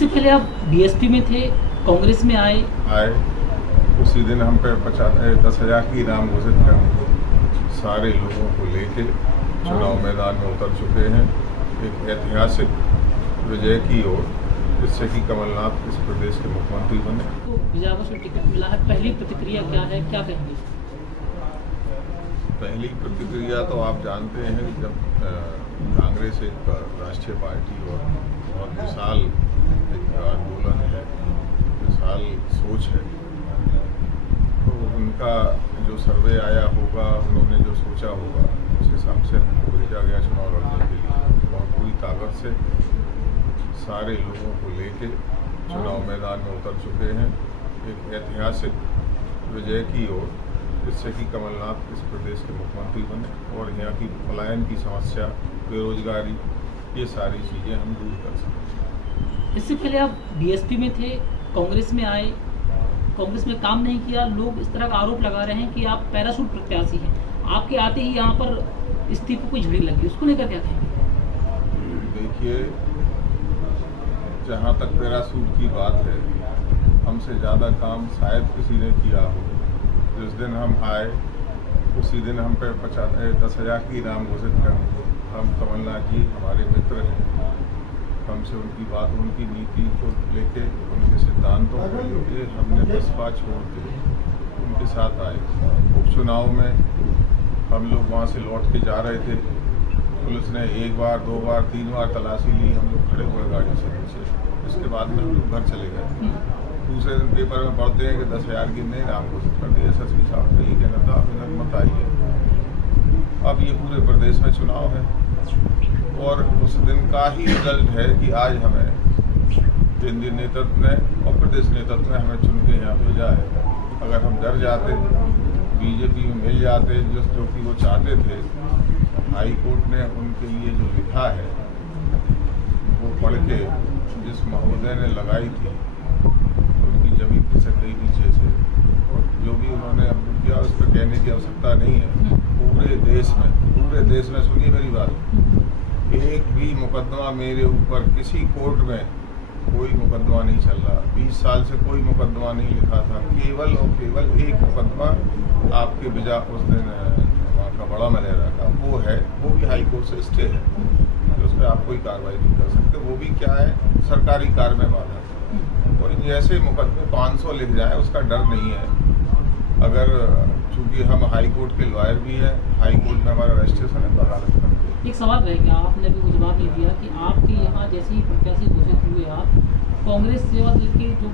इससे पहले आप बीएसपी में थे, कांग्रेस में आए। उसी दिन हम पे 10,000 की इनाम घोषित कर सारे लोगों को लेके चुनाव मैदान में उतर चुके हैं, एक ऐतिहासिक विजय की ओर, जिससे कि कमलनाथ इस प्रदेश के मुख्यमंत्री बने। तो विजयवाड़ा से टिकट मिला है, पहली प्रतिक्रिया क्या है, क्या कहेंगे? पहली प्रतिक्रिया तो आप जानते हैं कि जब कांग्रेस एक राष्ट्रीय पार्टी और बहुत विशाल एक आंदोलन है, विशाल सोच है, तो उनका जो सर्वे आया होगा, उन्होंने जो सोचा होगा, उस हिसाब से हमको भेजा गया चुनाव लड़ने के लिए और पूरी ताकत से सारे लोगों को लेके चुनाव मैदान में उतर चुके हैं, एक ऐतिहासिक विजय की ओर, जिससे कि कमलनाथ इस प्रदेश के मुख्यमंत्री बने और यहाँ की पलायन की समस्या, बेरोजगारी, ये सारी चीज़ें हम दूर कर सकें। इससे पहले आप बीएसपी में थे, कांग्रेस में आए, कांग्रेस में काम नहीं किया, लोग इस तरह का आरोप लगा रहे हैं कि आप पैराशूट प्रत्याशी हैं। आपके आते ही यहाँ पर इस्तीफे को झड़ी लगी, उसको लेकर क्या कहेंगे? देखिए, जहाँ तक पैराशूट की बात है, हमसे ज़्यादा काम शायद किसी ने किया हो। जिस दिन हम आए उसी दिन हम पे 10,000 की इनाम घोषित कर। हम कमलनाथ जी हमारे मित्र हैं, हमसे उनकी बात, उनकी नीति को लेके, उनके सिद्धांतों को लेके हमने बसपा छोड़ के उनके साथ आए। उपचुनाव में हम लोग वहाँ से लौट के जा रहे थे, पुलिस ने 1 बार 2 बार 3 बार तलाशी ली, हम लोग खड़े हुए गाड़ी से नीचे। इसके बाद में हम लोग घर चले गए। दूसरे दिन पेपर में पढ़ते हैं कि 10,000 की नए नाम घोषित कर दिए। एसएसपी साहब ने यही कहना था, आप मत आइए। अब ये पूरे प्रदेश में चुनाव है और उस दिन का ही रिजल्ट है कि आज हमें केंद्रीय नेतृत्व ने और प्रदेश नेतृत्व ने हमें चुन के यहाँ भेजा है। अगर हम डर जाते, बीजेपी में मिल जाते, जो कि वो चाहते थे, हाई कोर्ट ने उनके लिए जो लिखा है वो पढ़ के, जिस महोदय ने लगाई थी, उनकी जमीन खिसक गई नीचे से, जो भी उन्होंने अब किया उस पर कहने की आवश्यकता नहीं है। पूरे देश में सुनिए मेरी बात, एक भी मुकदमा मेरे ऊपर किसी कोर्ट में कोई मुकदमा नहीं चल रहा। 20 साल से कोई मुकदमा नहीं लिखा था, केवल और केवल एक मुकदमा आपके बिजा उस दिन वहाँ का बड़ा मलेरा का वो है, वो भी हाई कोर्ट से स्टे है, तो उस पर आप कोई कार्रवाई नहीं कर सकते। वो भी क्या है, सरकारी कार्य में बाधा। और जैसे मुकदमे 500 लिख जाए उसका डर नहीं है। अगर चूंकि हम हाई कोर्ट के लॉयर भी हैं, हाई कोर्ट में हमारा रजिस्ट्रेशन है, अदालत करते हैं। एक सवाल रहेगा, आपने अभी कुछ जवाब नहीं दिया कि आपके यहाँ जैसे ही प्रत्याशी घोषित हुए, आप कांग्रेस सेवा दल के जो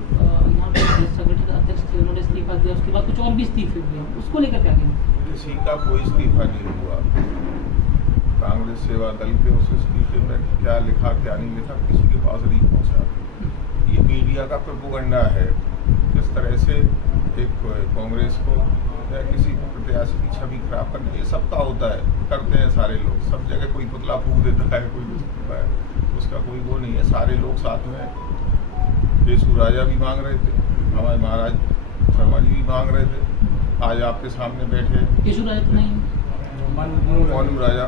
यहाँ पे संगठन अध्यक्ष थे, उन्होंने इस्तीफा दिया, उसके बाद कुछ और भी इस्तीफे हुए, उसको लेकर क्या कहेंगे? किसी का कोई इस्तीफा नहीं हुआ। कांग्रेस सेवा दल के उस इस्तीफे में क्या लिखा क्या नहीं लिखा किसी के पास नहीं पहुँचा। ये मीडिया का प्रोपेगेंडा है। किस तरह से एक कांग्रेस को या किसी प्रत्याशी की छवि खराब करना, ये सबका होता है, करते हैं सारे लोग, सब जगह कोई पुतला फूंक देता है, कोई कुछ करता है, उसका कोई वो नहीं है। सारे लोग साथ में, केशव राजा भी मांग रहे थे, हमारे महाराज शर्मा जी भी मांग रहे थे, आज आपके सामने बैठे केशव राजा तो नहीं, मौनम राजा,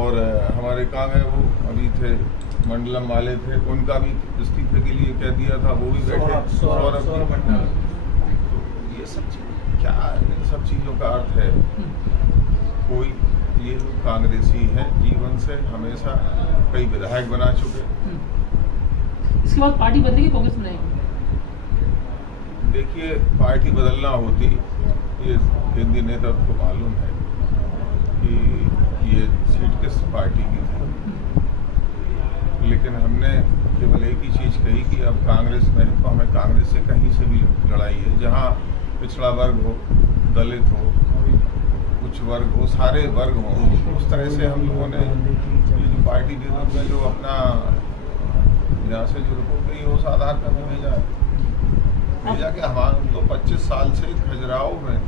और हमारे कहाँ गए वो अभी थे, मंडलम वाले थे, उनका भी इस्तीफे के लिए कह दिया था, वो भी बैठे। सौरभ, ये सब क्या है, सब चीज़ों का अर्थ है। कोई ये लोग कांग्रेसी हैं, जीवन से हमेशा कई विधायक बना चुके। इसके बाद पार्टी बदलेगी, कांग्रेस में रहेगी? देखिए, पार्टी बदलना होती, ये केंद्रीय नेतृत्व को मालूम है कि ये सीट किस पार्टी की थी, लेकिन हमने केवल एक ही चीज़ कही कि अब कांग्रेस में है तो हमें कांग्रेस से कहीं से भी लड़ाई है। जहाँ पिछड़ा वर्ग हो, दलित हो, उच्च वर्ग हो, सारे वर्ग हों, उस तरह से हम लोगों ने ये जो पार्टी नेतृत्व में जो अपना यहाँ से जो रिपोर्ट गई उस आधार पर हमें भेजा कि हमारे तो 25 साल से खजुराहो में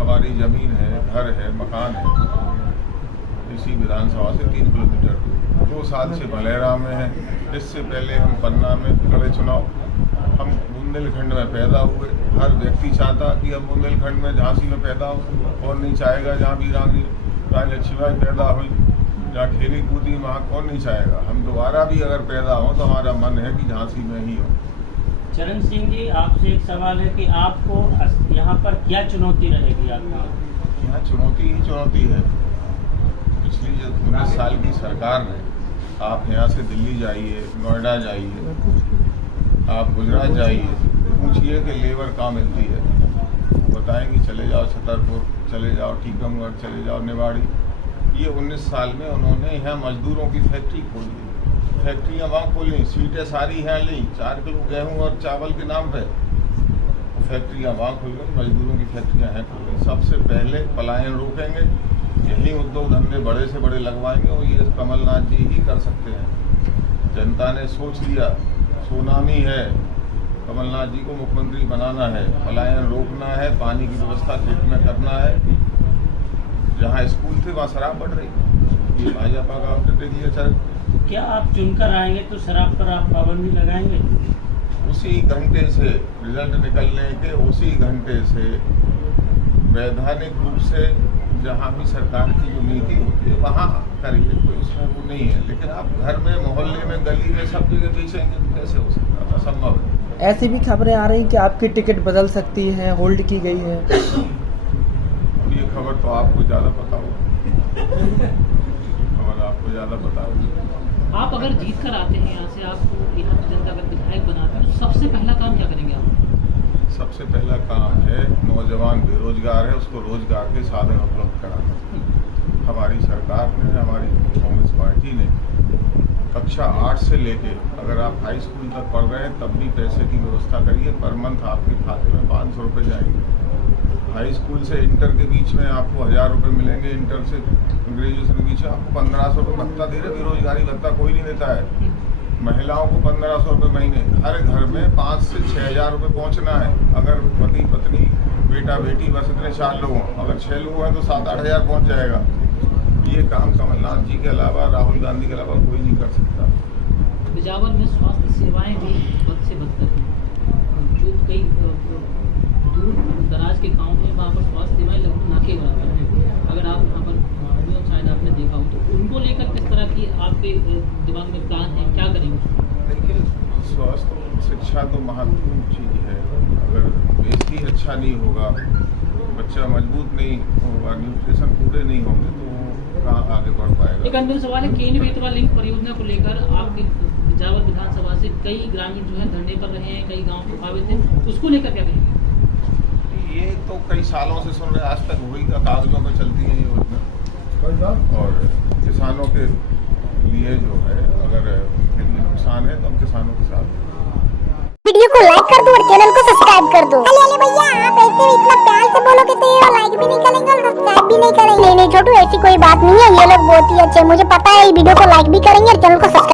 हमारी ज़मीन है, घर है, मकान है, इसी विधानसभा से 3 किलोमीटर दूर। 2 साल से मलेरा में है, इससे पहले हम पन्ना में लड़े चुनाव। हम बुंदेलखंड में पैदा हुए, हर व्यक्ति चाहता कि हम बुंदेलखंड में, झांसी में पैदा हो, और नहीं चाहेगा जहाँ भी रानी लक्ष्मीबाई पैदा हुई। या खेली कूदी वहाँ कौन नहीं चाहेगा। हम दोबारा भी अगर पैदा हों तो हमारा मन है कि झांसी में ही हो। चरण सिंह जी, आपसे एक सवाल है कि आपको यहाँ पर क्या चुनौती रहेगी आपकी? यहाँ चुनौती ही चुनौती है। पिछली जो 19 साल की सरकार ने, आप यहाँ से दिल्ली जाइए, नोएडा जाइए, आप गुजरात जाइए, पूछिए कि लेबर कहाँ मिलती है, बताएंगे चले जाओ छतरपुर, चले जाओ टीकमगढ़, चले जाओ निवाड़ी। ये 19 साल में उन्होंने यहाँ मजदूरों की फैक्ट्री खोली, फैक्ट्रियाँ वहाँ खोली, सीटें सारी यहाँ ली, 4 किलो गेहूँ और चावल के नाम पे फैक्ट्रियाँ वहाँ खुल गई, मजदूरों की फैक्ट्रियाँ हैं खुल गई। सबसे पहले पलायन रोकेंगे, यही उद्योग धंधे बड़े से बड़े लगवाएंगे और ये कमलनाथ जी ही कर सकते हैं। जनता ने सोच लिया, सुनामी है, कमलनाथ जी को मुख्यमंत्री बनाना है, पलायन रोकना है, पानी की व्यवस्था खेत में करना है। जहाँ स्कूल थे वहाँ शराब बढ़ रही, ये भाजपा का आपने देख लिया। सर, क्या आप चुनकर आएंगे तो शराब पर आप पाबंदी लगाएंगे? उसी घंटे से रिजल्ट निकलने के उसी घंटे से वैधानिक रूप से जहाँ भी सरकार की जो नीति होती है वहाँ करिए, कोई उसमें वो नहीं है। लेकिन आप घर में, मोहल्ले में, गली में सब जगह बेचेंगे तो कैसे हो सकता है? असंभव है। ऐसी भी खबरें आ रही कि आपकी टिकट बदल सकती है, होल्ड की गई है। ये खबर तो आपको ज़्यादा पता होगा, खबर आपको ज़्यादा पता होगी। आप अगर जीत कर आते हैं यहाँ से, आपको यहाँ की जनता अगर विधायक बनाते हैं तो सबसे पहला काम क्या करेंगे आप? सबसे पहला काम है, नौजवान बेरोजगार है उसको रोजगार के साधन उपलब्ध कराना। हमारी सरकार ने, हमारी कांग्रेस पार्टी ने कक्षा 8 से लेके अगर आप हाई स्कूल तक पढ़ रहे हैं तब भी पैसे की व्यवस्था करिए। पर मंथ आपके खाते में 500 रुपये जाएंगे। हाई स्कूल से इंटर के बीच में आपको 1000 रुपये मिलेंगे, इंटर से ग्रेजुएशन के बीच में आपको 1500 रुपये भत्ता दे रहे। बेरोजगारी भत्ता कोई नहीं देता है। महिलाओं को 1500 रुपये महीने, हर घर में 5 से 6000 रुपये पहुँचना है। अगर पति पत्नी बेटा बेटी बस इतने 4 लोग हों, अगर 6 लोग हैं तो 7-8 हज़ार पहुँच जाएगा। ये काम कमलनाथ जी के अलावा, राहुल गांधी के अलावा कोई नहीं कर सकता। बिजावर में स्वास्थ्य सेवाएं भी बद से बदतर हैं। जो कई दूर दराज के गांव हैं वहाँ पर स्वास्थ्य सेवाएं लगभग ना के बराबर हैं। अगर आप वहाँ पर शायद आपने देखा हो तो उनको लेकर किस तरह की आपके दिमाग में प्लान है, क्या करेंगे? देखिए, स्वास्थ्य शिक्षा तो महत्वपूर्ण चीज़ है। अगर बेस ही अच्छा नहीं होगा, बच्चा मजबूत नहीं होगा, न्यूट्रिशन पूरे नहीं होंगे तो कहाँ आगे बढ़ पाएगा। एक अंतिम सवाल है, केन बेतवा लिंक परियोजना को लेकर आपके बिजावर विधानसभा से कई ग्रामीण जो है धरने पर रहे हैं, कई गांव प्रभावित हैं, उसको लेकर क्या कहेंगे? ये तो कई सालों से सुन रहे, आज तक वही का कागजों में चलती है ये योजना। और किसानों के लिए जो है, अगर उनके लिए नुकसान है तो हम किसानों के साथ। वीडियो को लाइक कर दो और चैनल को सब्सक्राइब कर दो। अरे भैया, आप ऐसे इतना प्यार से बोलोगे तो ये लाइक भी नहीं करेंगे और सब्सक्राइब भी नहीं करेंगे। नहीं छोटू, ऐसी कोई बात नहीं है, ये लोग बहुत ही अच्छे, मुझे पता है। वीडियो को लाइक भी करेंगे और चैनल को सब्सक्राइब